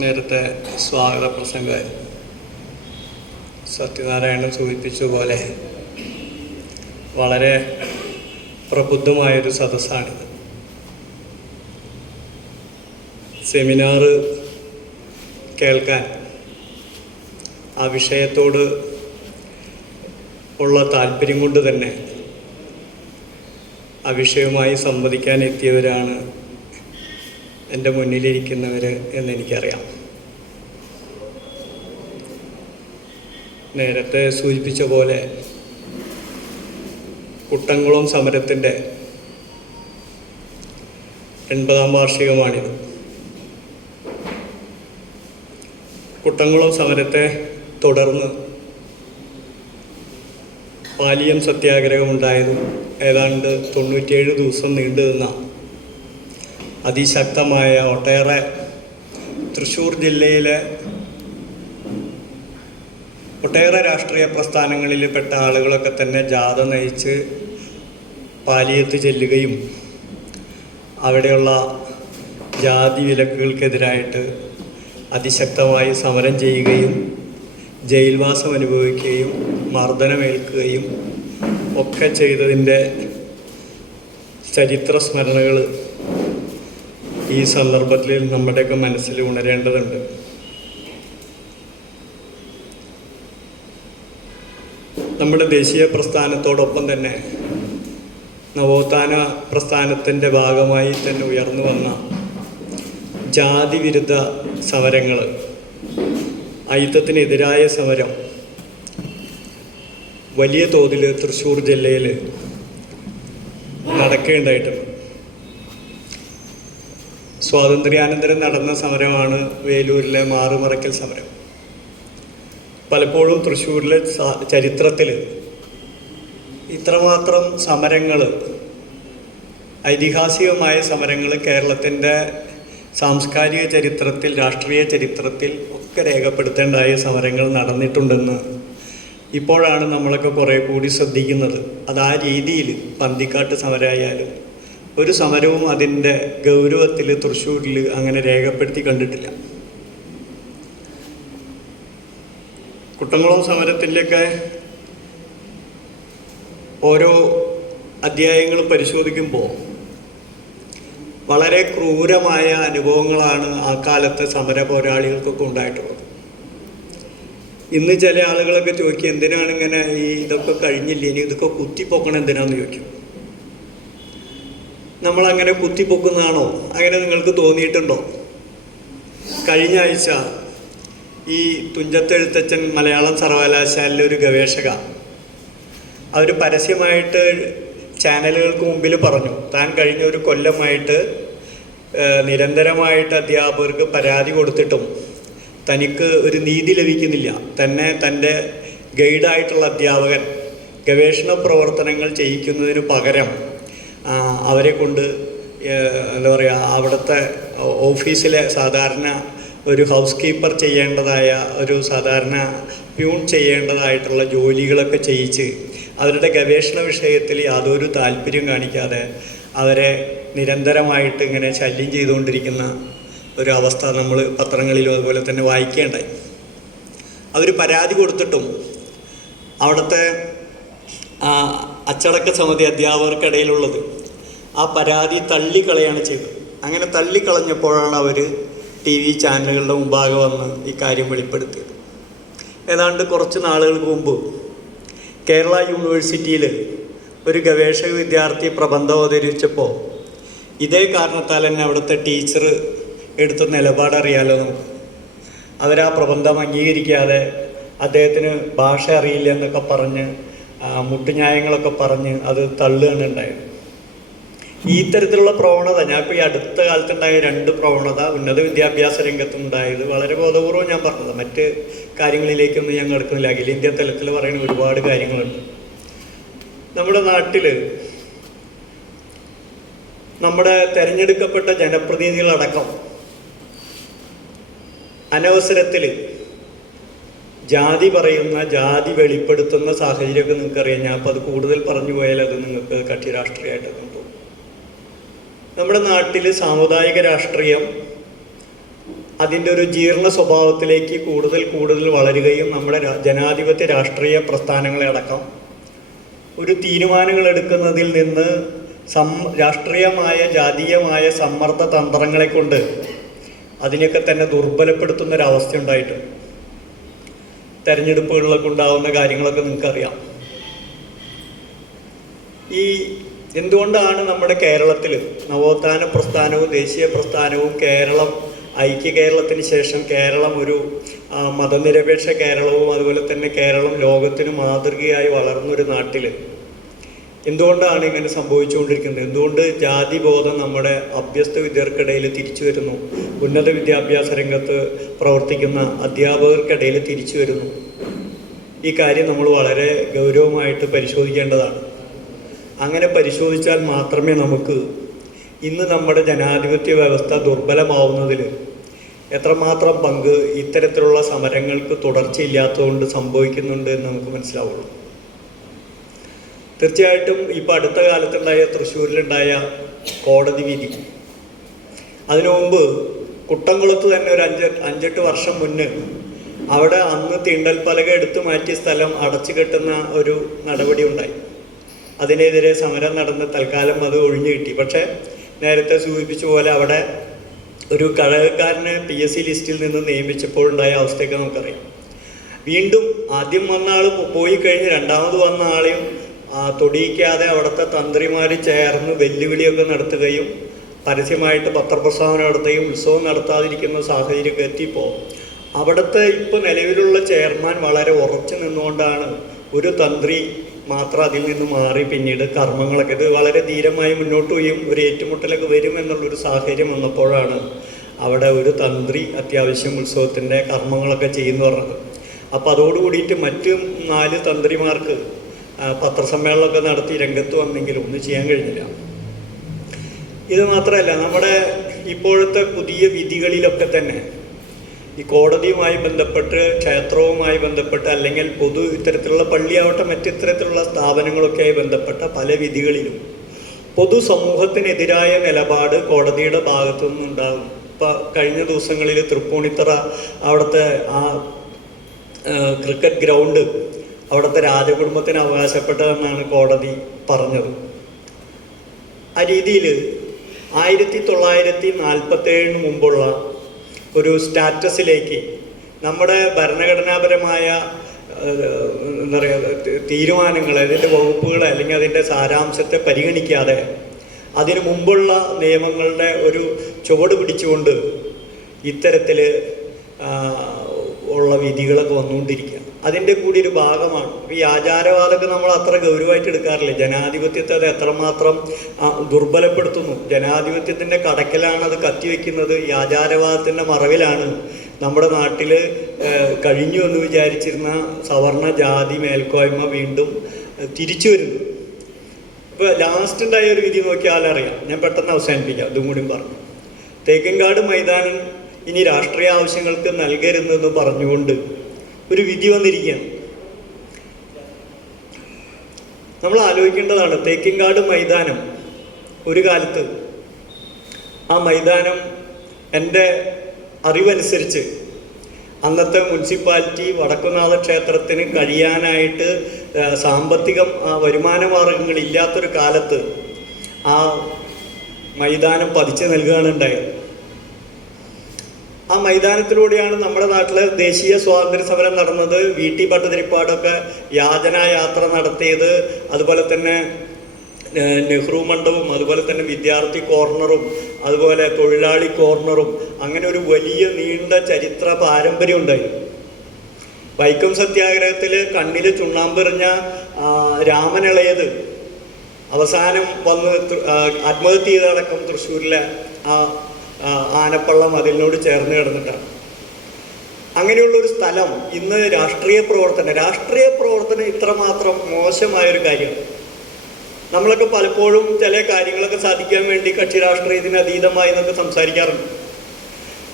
നേരത്തെ സ്വാഗത പ്രസംഗം സത്യനാരായണൻ സൂചിപ്പിച്ചതുപോലെ വളരെ പ്രബുദ്ധമായൊരു സദസ്സാണിത്. സെമിനാർ കേൾക്കാൻ ആ വിഷയത്തോട് ഉള്ള താല്പര്യം കൊണ്ട് തന്നെ ആ വിഷയവുമായി സംവദിക്കാൻ എത്തിയവരാണ് എൻ്റെ മുന്നിലിരിക്കുന്നവർ എന്നെനിക്കറിയാം. നേരത്തെ സൂചിപ്പിച്ച പോലെ കുട്ടംകുളം സമരത്തിൻ്റെ 80ാം വാർഷികമാണിത്. കുട്ടംകുളം സമരത്തെ തുടർന്ന് പാലിയം സത്യാഗ്രഹമുണ്ടായതും ഏതാണ്ട് 97 ദിവസം നീണ്ടു നിന്ന അതിശക്തമായ ഒട്ടേറെ തൃശ്ശൂർ ജില്ലയിലെ ഒട്ടേറെ രാഷ്ട്രീയ പ്രസ്ഥാനങ്ങളിൽപ്പെട്ട ആളുകളൊക്കെ തന്നെ ജാഥ നയിച്ച് പാലിയത്ത് ചെല്ലുകയും അവിടെയുള്ള ജാതി വിലക്കുകൾക്കെതിരായിട്ട് അതിശക്തമായി സമരം ചെയ്യുകയും ജയിൽവാസം അനുഭവിക്കുകയും മർദ്ദനമേൽക്കുകയും ഒക്കെ ചെയ്തതിൻ്റെ ചരിത്ര സ്മരണകൾ ഈ സന്ദർഭത്തിൽ നമ്മുടെയൊക്കെ മനസ്സിൽ ഉണരേണ്ടതുണ്ട്. നമ്മുടെ ദേശീയ പ്രസ്ഥാനത്തോടൊപ്പം തന്നെ നവോത്ഥാന പ്രസ്ഥാനത്തിൻ്റെ ഭാഗമായി തന്നെ ഉയർന്നു വന്ന ജാതി വിരുദ്ധ സമരങ്ങൾ, അയിത്തത്തിനെതിരായ സമരം വലിയ തോതിൽ തൃശ്ശൂർ ജില്ലയിൽ നടക്കുകയുണ്ടായിട്ടുണ്ട്. സ്വാതന്ത്ര്യാനന്തരം നടന്ന സമരമാണ് വേലൂരിലെ മാറുമറയ്ക്കൽ സമരം. പലപ്പോഴും തൃശ്ശൂരിലെ ചരിത്രത്തിൽ ഇത്രമാത്രം സമരങ്ങൾ, ഐതിഹാസികമായ സമരങ്ങൾ കേരളത്തിൻ്റെ സാംസ്കാരിക ചരിത്രത്തിൽ, രാഷ്ട്രീയ ചരിത്രത്തിൽ ഒക്കെ രേഖപ്പെടുത്തേണ്ടായ സമരങ്ങൾ നടന്നിട്ടുണ്ടെന്ന് ഇപ്പോഴാണ് നമ്മളൊക്കെ കുറേ കൂടി ശ്രദ്ധിക്കുന്നത്. അത് ആ രീതിയിൽ പന്തിക്കാട്ട് സമരമായാലും ഒരു സമരവും അതിൻ്റെ ഗൗരവത്തിൽ തൃശ്ശൂരിൽ അങ്ങനെ രേഖപ്പെടുത്തി കണ്ടിട്ടില്ല. കുട്ടംകുളം സമരത്തിൻ്റെയൊക്കെ ഓരോ അധ്യായങ്ങളും പരിശോധിക്കുമ്പോൾ വളരെ ക്രൂരമായ അനുഭവങ്ങളാണ് ആ കാലത്തെ സമര പോരാളികൾക്കൊക്കെ ഉണ്ടായിട്ടുള്ളത്. ഇന്ന് ചില ആളുകളൊക്കെ ചോദിക്കും, എന്തിനാണ് ഇങ്ങനെ ഇതൊക്കെ കഴിഞ്ഞില്ല, ഇനി ഇതൊക്കെ കുത്തിപ്പൊക്കണം എന്തിനാണെന്ന് ചോദിക്കും. നമ്മളങ്ങനെ കുത്തിപ്പൊക്കുന്നതാണോ? അങ്ങനെ നിങ്ങൾക്ക് തോന്നിയിട്ടുണ്ടോ? കഴിഞ്ഞ ആഴ്ച ഈ തുഞ്ചത്തെഴുത്തച്ഛൻ മലയാളം സർവകലാശാലയിലെ ഒരു ഗവേഷക അവർ പരസ്യമായിട്ട് ചാനലുകൾക്ക് മുമ്പിൽ പറഞ്ഞു, താൻ കഴിഞ്ഞ ഒരു കൊല്ലമായിട്ട് നിരന്തരമായിട്ട് അധ്യാപകർക്ക് പരാതി കൊടുത്തിട്ടും തനിക്ക് ഒരു നീതി ലഭിക്കുന്നില്ല. തന്നെ തൻ്റെ ഗൈഡായിട്ടുള്ള അധ്യാപകൻ ഗവേഷണ പ്രവർത്തനങ്ങൾ ചെയ്യിക്കുന്നതിന് പകരം അവരെ കൊണ്ട് എന്താ പറയുക, അവിടുത്തെ ഓഫീസിലെ സാധാരണ ഒരു ഹൗസ് കീപ്പർ ചെയ്യേണ്ടതായ, ഒരു സാധാരണ പ്യൂൺ ചെയ്യേണ്ടതായിട്ടുള്ള ജോലികളൊക്കെ ചെയ്യിച്ച് അവരുടെ ഗവേഷണ വിഷയത്തിൽ യാതൊരു താല്പര്യം കാണിക്കാതെ അവരെ നിരന്തരമായിട്ട് ഇങ്ങനെ ശല്യം ചെയ്തുകൊണ്ടിരിക്കുന്ന ഒരവസ്ഥ നമ്മൾ പത്രങ്ങളിലും അതുപോലെ തന്നെ വായിക്കേണ്ടായി. അവർ പരാതി കൊടുത്തിട്ടും അവിടുത്തെ അച്ചടക്ക സമിതി അധ്യാപകർക്കിടയിലുള്ളത് ആ പരാതി തള്ളിക്കളയാണ് ചെയ്തത്. അങ്ങനെ തള്ളിക്കളഞ്ഞപ്പോഴാണ് അവർ TV ചാനലുകളുടെ മുമ്പാകെ വന്ന് ഈ കാര്യം വെളിപ്പെടുത്തിയത്. ഏതാണ്ട് കുറച്ച് നാളുകൾക്ക് മുമ്പ് കേരള യൂണിവേഴ്സിറ്റിയിൽ ഒരു ഗവേഷക വിദ്യാർത്ഥി പ്രബന്ധം അവതരിപ്പിച്ചപ്പോൾ ഇതേ കാരണത്താൽ തന്നെ അവിടുത്തെ ടീച്ചർ എടുത്ത നിലപാടറിയാലോ നമുക്ക്. അവരാ പ്രബന്ധം അംഗീകരിക്കാതെ അദ്ദേഹത്തിന് ഭാഷ അറിയില്ല എന്നൊക്കെ പറഞ്ഞ് മുട്ടുന്യായങ്ങളൊക്കെ പറഞ്ഞ് അത് തള്ളുകയാണ് ഉണ്ടായത്. ഈ തരത്തിലുള്ള പ്രവണത, ഞാനിപ്പോൾ ഈ അടുത്ത കാലത്തുണ്ടായ 2 പ്രവണത ഉന്നത വിദ്യാഭ്യാസ രംഗത്തുണ്ടായത് വളരെ ബോധപൂർവ്വം ഞാൻ പറഞ്ഞത്, മറ്റ് കാര്യങ്ങളിലേക്കൊന്നും ഞാൻ കിടക്കുന്നില്ല. അഖിലേന്ത്യാ തലത്തിൽ പറയുന്ന ഒരുപാട് കാര്യങ്ങളുണ്ട്. നമ്മുടെ നാട്ടിൽ നമ്മുടെ തിരഞ്ഞെടുക്കപ്പെട്ട ജനപ്രതിനിധികളടക്കം അനവസരത്തിൽ ജാതി പറയുന്ന, ജാതി വെളിപ്പെടുത്തുന്ന സാഹചര്യമൊക്കെ നിങ്ങൾക്കറിയാം. ഞാൻ അപ്പോൾ അത് കൂടുതൽ പറഞ്ഞു പോയാൽ അത് നിങ്ങൾക്ക് കക്ഷി രാഷ്ട്രീയമായിട്ട് തോന്നും. നമ്മുടെ നാട്ടിൽ സാമുദായിക രാഷ്ട്രീയം അതിൻ്റെ ഒരു ജീർണ സ്വഭാവത്തിലേക്ക് കൂടുതൽ കൂടുതൽ വളരുകയും നമ്മുടെ ജനാധിപത്യ രാഷ്ട്രീയ പ്രസ്ഥാനങ്ങളെ അടക്കം ഒരു തീരുമാനങ്ങൾ എടുക്കുന്നതിൽ നിന്ന് രാഷ്ട്രീയമായ ജാതീയമായ സമ്മർദ്ദ തന്ത്രങ്ങളെ കൊണ്ട് അതിനെയൊക്കെ തന്നെ ദുർബലപ്പെടുത്തുന്നൊരവസ്ഥ ഉണ്ടായിട്ടുണ്ട്. തെരഞ്ഞെടുപ്പുകളിലൊക്കെ ഉണ്ടാകുന്ന കാര്യങ്ങളൊക്കെ നിങ്ങൾക്കറിയാം. ഈ എന്തുകൊണ്ടാണ് നമ്മുടെ കേരളത്തിൽ നവോത്ഥാന പ്രസ്ഥാനവും ദേശീയ പ്രസ്ഥാനവും ഐക്യ കേരളത്തിന് ശേഷം കേരളം ഒരു മതനിരപേക്ഷ കേരളവും അതുപോലെ തന്നെ കേരളം ലോകത്തിന് മാതൃകയായി വളർന്നൊരു നാട്ടിൽ എന്തുകൊണ്ടാണ് ഇങ്ങനെ സംഭവിച്ചുകൊണ്ടിരിക്കുന്നത്? എന്തുകൊണ്ട് ജാതിബോധം നമ്മുടെ അഭ്യസ്ത വിദ്യാർത്ഥികൾക്കിടയിൽ തിരിച്ചു വരുന്നു? ഉന്നത വിദ്യാഭ്യാസ രംഗത്ത് പ്രവർത്തിക്കുന്ന അധ്യാപകർക്കിടയിൽ തിരിച്ചു വരുന്നു? ഈ കാര്യം നമ്മൾ വളരെ ഗൗരവമായിട്ട് പരിശോധിക്കേണ്ടതാണ്. അങ്ങനെ പരിശോധിച്ചാൽ മാത്രമേ നമുക്ക് ഇന്ന് നമ്മുടെ ജനാധിപത്യ വ്യവസ്ഥ ദുർബലമാവുന്നതിൽ എത്രമാത്രം പങ്ക് ഇത്തരത്തിലുള്ള സമരങ്ങൾക്ക് തുടർച്ചയില്ലാത്തതുകൊണ്ട് സംഭവിക്കുന്നുണ്ട് എന്ന് നമുക്ക് മനസ്സിലാവുള്ളൂ. തീർച്ചയായിട്ടും ഇപ്പോൾ അടുത്ത കാലത്തുണ്ടായ തൃശ്ശൂരിലുണ്ടായ കോടതി വിധി, അതിനു മുമ്പ് കുട്ടംകുളത്ത് തന്നെ ഒരു 5-8 വർഷം മുന്നേ അവിടെ അന്ന് തീണ്ടൽ പലക എടുത്തു മാറ്റിയ സ്ഥലം അടച്ചു കെട്ടുന്ന ഒരു നടപടി ഉണ്ടായി. അതിനെതിരെ സമരം നടന്ന് തൽക്കാലം അത് ഒഴിഞ്ഞു കിട്ടി. പക്ഷേ നേരത്തെ സൂചിപ്പിച്ച പോലെ അവിടെ ഒരു കഴകക്കാരനെ PSC ലിസ്റ്റിൽ നിന്ന് നിയമിച്ചപ്പോൾ ഉണ്ടായ അവസ്ഥയൊക്കെ നമുക്കറിയാം. വീണ്ടും ആദ്യം വന്ന ആൾ പോയി കഴിഞ്ഞ് രണ്ടാമത് വന്ന ആളെയും തൊടിയിക്കാതെ അവിടുത്തെ തന്ത്രിമാർ ചേർന്ന് വെല്ലുവിളിയൊക്കെ നടത്തുകയും പരസ്യമായിട്ട് പത്രപ്രസ്താവന നടത്തുകയും ഉത്സവം നടത്താതിരിക്കുന്ന സാഹചര്യമൊക്കെ എത്തിയപ്പോൾ അവിടുത്തെ ഇപ്പോൾ നിലവിലുള്ള ചെയർമാൻ വളരെ ഉറച്ചു നിന്നുകൊണ്ടാണ് ഒരു തന്ത്രി മാത്രം അതിൽ നിന്ന് മാറി പിന്നീട് കർമ്മങ്ങളൊക്കെ ഇത് വളരെ ധീരമായി മുന്നോട്ട് പോയും ഒരു ഏറ്റുമുട്ടലൊക്കെ വരുമെന്നുള്ളൊരു സാഹചര്യം വന്നപ്പോഴാണ് അവിടെ ഒരു തന്ത്രി അത്യാവശ്യം ഉത്സവത്തിൻ്റെ കർമ്മങ്ങളൊക്കെ ചെയ്യുന്നു പറഞ്ഞത്. അപ്പോൾ അതോടുകൂടിയിട്ട് മറ്റ് 4 തന്ത്രിമാർക്ക് പത്രസമ്മേളനമൊക്കെ നടത്തി രംഗത്ത് വന്നെങ്കിലും ഒന്നും ചെയ്യാൻ കഴിഞ്ഞില്ല. ഇത് മാത്രമല്ല, നമ്മുടെ ഇപ്പോഴത്തെ പുതിയ വിധികളിലൊക്കെ തന്നെ ഈ കോടതിയുമായി ബന്ധപ്പെട്ട് ക്ഷേത്രവുമായി ബന്ധപ്പെട്ട് അല്ലെങ്കിൽ ഇത്തരത്തിലുള്ള പള്ളിയാവട്ടെ മറ്റിത്തരത്തിലുള്ള സ്ഥാപനങ്ങളൊക്കെയായി ബന്ധപ്പെട്ട പല വിധികളിലും പൊതുസമൂഹത്തിനെതിരായ നിലപാട് കോടതിയുടെ ഭാഗത്തു നിന്നുണ്ടാകും. ഇപ്പം കഴിഞ്ഞ ദിവസങ്ങളിൽ തൃപ്പൂണിത്തറ അവിടുത്തെ ക്രിക്കറ്റ് ഗ്രൗണ്ട് അവിടുത്തെ രാജകുടുംബത്തിന് അവകാശപ്പെട്ടതെന്നാണ് കോടതി പറഞ്ഞത്. ആ രീതിയിൽ 1947 മുമ്പുള്ള ഒരു സ്റ്റാറ്റസിലേക്ക് നമ്മുടെ ഭരണഘടനാപരമായ എന്താ പറയുക തീരുമാനങ്ങൾ, അതിൻ്റെ വകുപ്പുകൾ അല്ലെങ്കിൽ അതിൻ്റെ സാരാംശത്തെ പരിഗണിക്കാതെ അതിനു മുമ്പുള്ള നിയമങ്ങളുടെ ഒരു ചുവട് പിടിച്ചുകൊണ്ട് ഇത്തരത്തിൽ ഉള്ള വിധികളൊക്കെ വന്നുകൊണ്ടിരിക്കുക. അതിൻ്റെ കൂടി ഒരു ഭാഗമാണ് ഈ ആചാരവാദമൊക്കെ. നമ്മൾ അത്ര ഗൗരവമായിട്ട് എടുക്കാറില്ല. ജനാധിപത്യത്തെ അത് എത്രമാത്രം ദുർബലപ്പെടുത്തുന്നു. ജനാധിപത്യത്തിൻ്റെ കടക്കലാണ് അത് കത്തിവെക്കുന്നത്. ഈ ആചാരവാദത്തിൻ്റെ മറവിലാണ് നമ്മുടെ നാട്ടിൽ കഴിഞ്ഞു എന്ന് വിചാരിച്ചിരുന്ന സവർണ ജാതി മേൽക്കോയ്മ വീണ്ടും തിരിച്ചു വരുന്നു. ഇപ്പോൾ ലാസ്റ്റ് ഉണ്ടായ ഒരു വിധി നോക്കിയാൽ അറിയാം. ഞാൻ പെട്ടെന്ന് അവസാനിപ്പിക്കാം, ഇതും കൂടി പറഞ്ഞു. തേക്കിൻകാട് മൈതാനം ഇനി രാഷ്ട്രീയ ആവശ്യങ്ങൾക്ക് നൽകരുതെന്ന് പറഞ്ഞുകൊണ്ട് ഒരു വിധി വന്നിരിക്കുകയാണ്. നമ്മൾ ആലോചിക്കേണ്ടതാണ്, തേക്കിൻകാട് മൈതാനം ഒരു കാലത്ത് ആ മൈതാനം എൻ്റെ അറിവനുസരിച്ച് അന്നത്തെ മുനിസിപ്പാലിറ്റി വടക്കുംനാഥ ക്ഷേത്രത്തിന് കഴിയാനായിട്ട് സാമ്പത്തികം വരുമാന മാർഗങ്ങളില്ലാത്തൊരു കാലത്ത് ആ മൈതാനം പതിച്ചു നൽകുകയാണ് ഉണ്ടായത്. ആ മൈതാനത്തിലൂടെയാണ് നമ്മുടെ നാട്ടിൽ ദേശീയ സ്വാതന്ത്ര്യ സമരം നടന്നത്. VT ഭട്ടതിരിപ്പാടൊക്കെ യാചനായാത്ര നടത്തിയത്. അതുപോലെ തന്നെ നെഹ്റു മണ്ഡപവും അതുപോലെ തന്നെ വിദ്യാർത്ഥി കോർണറും അതുപോലെ തൊഴിലാളി കോർണറും അങ്ങനെ ഒരു വലിയ നീണ്ട ചരിത്ര പാരമ്പര്യം ഉണ്ടായി. വൈക്കം സത്യാഗ്രഹത്തിൽ കണ്ണിൽ ചുണ്ണാമ്പെറിഞ്ഞ രാമനിളയത് അവസാനം വന്ന് ആത്മഹത്യ ചെയ്തടക്കം തൃശ്ശൂരിലെ ആനപ്പള്ളം അതിനോട് ചേർന്ന് കിടന്നിട്ടാണ്. അങ്ങനെയുള്ളൊരു സ്ഥലം ഇന്ന് രാഷ്ട്രീയ പ്രവർത്തനം ഇത്രമാത്രം മോശമായൊരു കാര്യമാണ്. നമ്മളൊക്കെ പലപ്പോഴും ചില കാര്യങ്ങളൊക്കെ സാധിക്കാൻ വേണ്ടി കക്ഷി രാഷ്ട്രീയത്തിന് അതീതമായി എന്നൊക്കെ സംസാരിക്കാറുണ്ട്.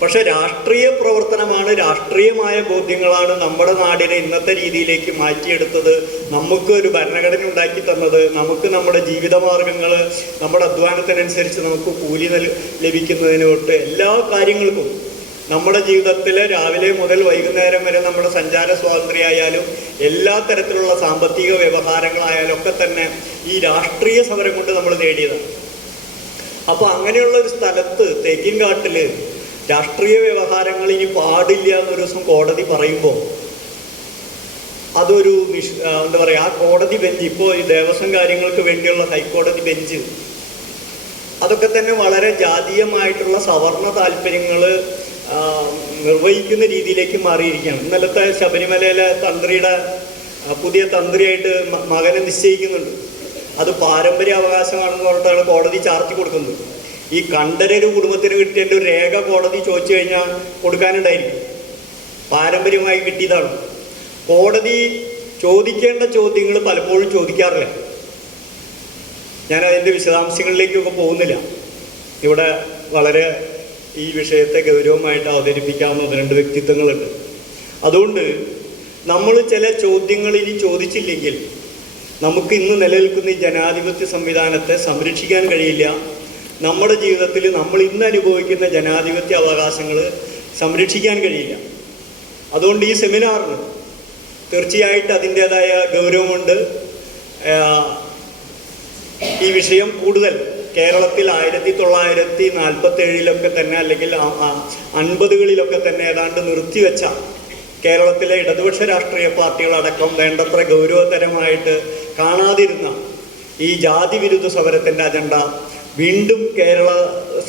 പക്ഷെ രാഷ്ട്രീയ പ്രവർത്തനമാണ്, രാഷ്ട്രീയമായ ബോധ്യങ്ങളാണ് നമ്മുടെ നാടിനെ ഇന്നത്തെ രീതിയിലേക്ക് മാറ്റിയെടുത്തത്, നമുക്ക് ഒരു ഭരണഘടന ഉണ്ടാക്കി തന്നത്, നമുക്ക് നമ്മുടെ ജീവിതമാർഗങ്ങൾ നമ്മുടെ അധ്വാനത്തിനനുസരിച്ച് നമുക്ക് കൂലി ലഭിക്കുന്നതിന് തൊട്ട് എല്ലാ കാര്യങ്ങൾക്കും നമ്മുടെ ജീവിതത്തിൽ രാവിലെ മുതൽ വൈകുന്നേരം വരെ നമ്മുടെ സഞ്ചാര സ്വാതന്ത്ര്യമായാലും എല്ലാ തരത്തിലുള്ള സാമ്പത്തിക വ്യവഹാരങ്ങളായാലും ഒക്കെ തന്നെ ഈ രാഷ്ട്രീയ സമരം കൊണ്ട് നമ്മൾ നേടിയതാണ്. അപ്പോൾ അങ്ങനെയുള്ള ഒരു സ്ഥലത്ത് തേക്കിൻകാട്ടിൽ രാഷ്ട്രീയ വ്യവഹാരങ്ങൾ ഇനി പാടില്ല എന്നൊരു ദിവസം കോടതി പറയുമ്പോൾ അതൊരു എന്താ പറയുക, ആ കോടതി ബെഞ്ച്, ഇപ്പോൾ ഈ ദേവസ്വം കാര്യങ്ങൾക്ക് വേണ്ടിയുള്ള ഹൈക്കോടതി ബെഞ്ച്, അതൊക്കെ തന്നെ വളരെ ജാതീയമായിട്ടുള്ള സവർണ താല്പര്യങ്ങൾ നിർവഹിക്കുന്ന രീതിയിലേക്ക് മാറിയിരിക്കുകയാണ്. ഇന്നലത്തെ ശബരിമലയിലെ തന്ത്രിയുടെ പുതിയ തന്ത്രിയായിട്ട് മകനെ നിശ്ചയിക്കുന്നുണ്ട്. അത് പാരമ്പര്യ അവകാശമാണെന്ന് പറഞ്ഞിട്ടാണ് കോടതി ചാർത്തി കൊടുക്കുന്നത്. ഈ കണ്ഠരര് കുടുംബത്തിന് കിട്ടിയതിൻ്റെ ഒരു രേഖ കോടതി ചോദിച്ചു കഴിഞ്ഞാൽ കൊടുക്കാനുണ്ടായിരിക്കും. പാരമ്പര്യമായി കിട്ടിയതാണ്. കോടതി ചോദിക്കേണ്ട ചോദ്യങ്ങൾ പലപ്പോഴും ചോദിക്കാറില്ല. ഞാൻ അതിൻ്റെ വിശദാംശങ്ങളിലേക്കൊക്കെ പോകുന്നില്ല. ഇവിടെ വളരെ ഈ വിഷയത്തെ ഗൗരവമായിട്ട് അവതരിപ്പിക്കാവുന്ന 2 വ്യക്തിത്വങ്ങളുണ്ട്. അതുകൊണ്ട് നമ്മൾ ചില ചോദ്യങ്ങൾ ഇനി ചോദിച്ചില്ലെങ്കിൽ നമുക്ക് ഇന്ന് നിലനിൽക്കുന്ന ഈ ജനാധിപത്യ സംവിധാനത്തെ സംരക്ഷിക്കാൻ കഴിയില്ല. നമ്മുടെ ജീവിതത്തിൽ നമ്മൾ ഇന്ന് അനുഭവിക്കുന്ന ജനാധിപത്യ അവകാശങ്ങൾ സംരക്ഷിക്കാൻ കഴിയില്ല. അതുകൊണ്ട് ഈ സെമിനാറിന് തീർച്ചയായിട്ടും അതിൻ്റേതായ ഗൗരവമുണ്ട്. ഈ വിഷയം കൂടുതൽ കേരളത്തിൽ 1947 തന്നെ അല്ലെങ്കിൽ 50കളിലൊക്കെ തന്നെ ഏതാണ്ട് നിർത്തിവെച്ച കേരളത്തിലെ ഇടതുപക്ഷ രാഷ്ട്രീയ പാർട്ടികളടക്കം വേണ്ടത്ര ഗൗരവതരമായിട്ട് കാണാതിരുന്ന ഈ ജാതി വിരുദ്ധ സമരത്തിൻ്റെ അജണ്ട വീണ്ടും കേരള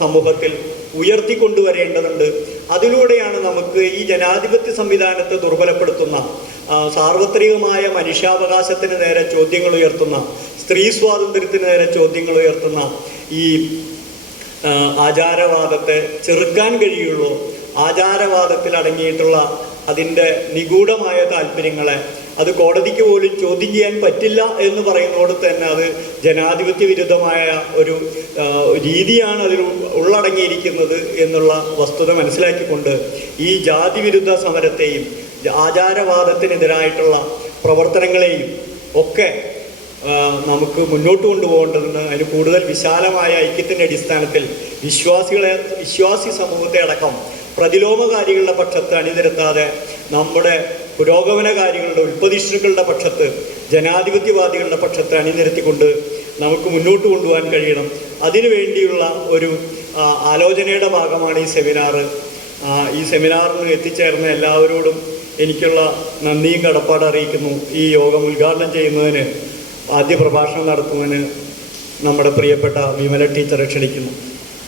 സമൂഹത്തിൽ ഉയർത്തിക്കൊണ്ടുവരേണ്ടതുണ്ട്. അതിലൂടെയാണ് നമുക്ക് ഈ ജനാധിപത്യ സംവിധാനത്തെ ദുർബലപ്പെടുത്തുന്ന, സാർവത്രികമായ മനുഷ്യാവകാശത്തിന് നേരെ ചോദ്യങ്ങൾ ഉയർത്തുന്ന, സ്ത്രീ സ്വാതന്ത്ര്യത്തിന് നേരെ ചോദ്യങ്ങൾ ഉയർത്തുന്ന ഈ ആചാരവാദത്തെ ചെറുക്കാൻ കഴിയുള്ളൂ. ആചാരവാദത്തിൽ അടങ്ങിയിട്ടുള്ള അതിൻ്റെ നിഗൂഢമായ താല്പര്യങ്ങളെ അത് കോടതിക്ക് പോലും ചോദ്യം ചെയ്യാൻ പറ്റില്ല എന്ന് പറയുന്നതോട് തന്നെ അത് ജനാധിപത്യ വിരുദ്ധമായ ഒരു രീതിയാണ് അതിൽ ഉള്ളടങ്ങിയിരിക്കുന്നത് എന്നുള്ള വസ്തുത മനസ്സിലാക്കിക്കൊണ്ട് ഈ ജാതി വിരുദ്ധ സമരത്തെയും ആചാരവാദത്തിനെതിരായിട്ടുള്ള പ്രവർത്തനങ്ങളെയും ഒക്കെ നമുക്ക് മുന്നോട്ട് കൊണ്ടുപോകേണ്ടതുണ്ട്. അതിന് കൂടുതൽ വിശാലമായ ഐക്യത്തിൻ്റെ അടിസ്ഥാനത്തിൽ വിശ്വാസി സമൂഹത്തെ അടക്കം പ്രതിലോമകാരികളുടെ പക്ഷത്ത് അണിനിരത്താതെ നമ്മുടെ പുരോഗമനകാരികളുടെ ഉൽപ്പതിഷ്ണുക്കളുടെ പക്ഷത്ത്, ജനാധിപത്യവാദികളുടെ പക്ഷത്ത് അണിനിരത്തിക്കൊണ്ട് നമുക്ക് മുന്നോട്ട് കൊണ്ടുപോകാൻ കഴിയണം. അതിനുവേണ്ടിയുള്ള ഒരു ആലോചനയുടെ ഭാഗമാണ് ഈ സെമിനാർ. ഈ സെമിനാറിന് എത്തിച്ചേർന്ന എല്ലാവരോടും എനിക്കുള്ള നന്ദിയും കടപ്പാട് അറിയിക്കുന്നു. ഈ യോഗം ഉദ്ഘാടനം ചെയ്യുന്നതിന്, ആദ്യ പ്രഭാഷണം നടത്തുന്നതിന് നമ്മുടെ പ്രിയപ്പെട്ട വിമല ടീച്ചറെ ക്ഷണിക്കുന്നു.